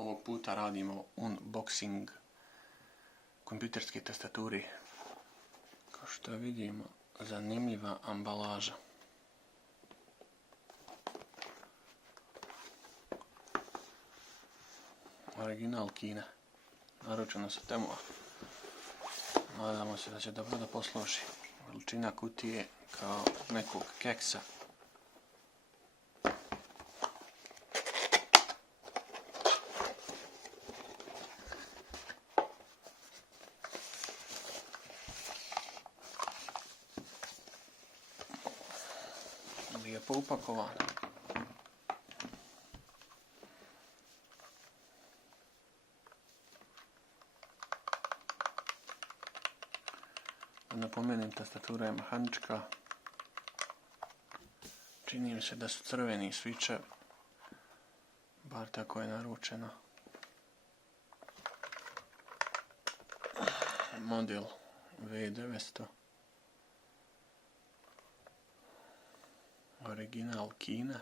Ovog puta radimo unboxing kompjuterske tastature. Kao što vidimo, zanimljiva ambalaža. Original Kina. Naručeno sa Temua. Nadamo se da će dobro da posluži. Veličina kutije kao nekog keksa. Lijepo upakovana. Napomenem, tastatura je mehanička. Čini mi se da su crveni switcher, bar tako je naručeno. Model V900. Original Kina.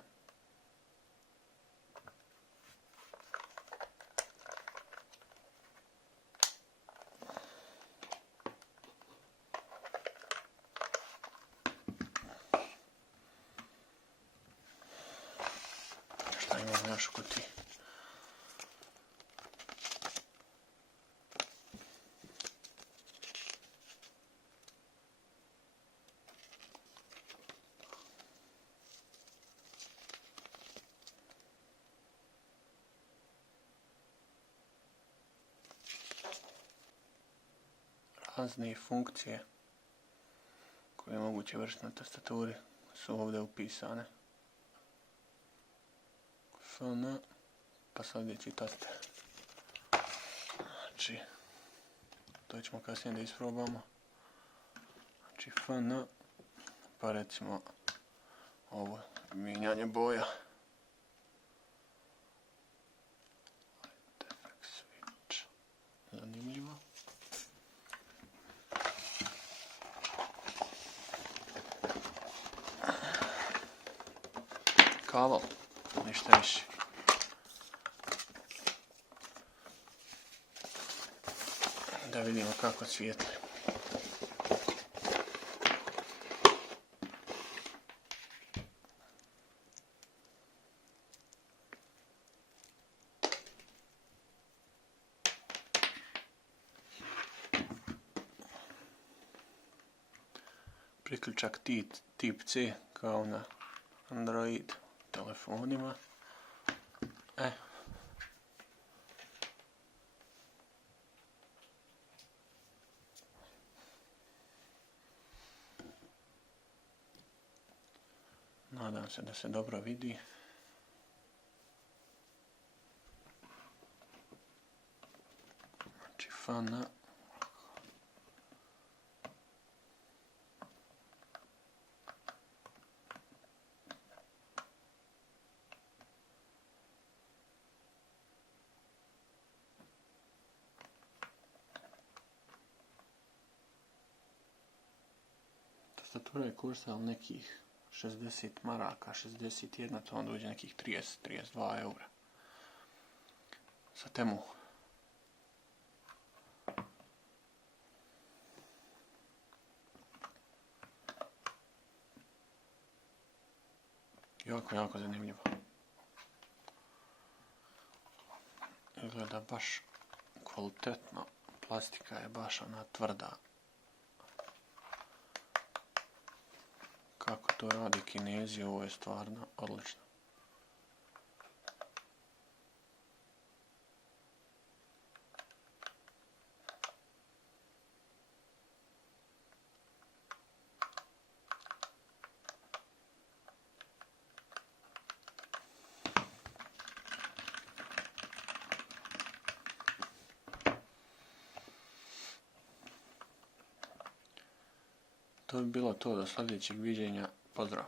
Šta imamo još u kutiji? Razne funkcije koje je moguće vršiti na tastaturi su ovdje upisane. FN, pa sad gdje čitate. Znači, to ćemo kasnije da isprobamo. Znači FN, pa recimo ovo mijenjanje boja. Switch. Zanimljivo. Kabel, ništa više. Da vidimo kako svijetli. Priključak tip C kao na Android telefonima. Nadam se da se dobro vidi. Znači FN. Tastatura je koštala nekih 60 maraka, 61, to onda uđe nekih 30-32 eura. Sa Temu. Jako zanimljivo. Izgleda baš kvalitetno. Plastika je baš ona tvrda. Kako to radi Kinezi, ovo je stvarno odlično. To bi bilo to, do sljedećeg viđenja. Pozdrav!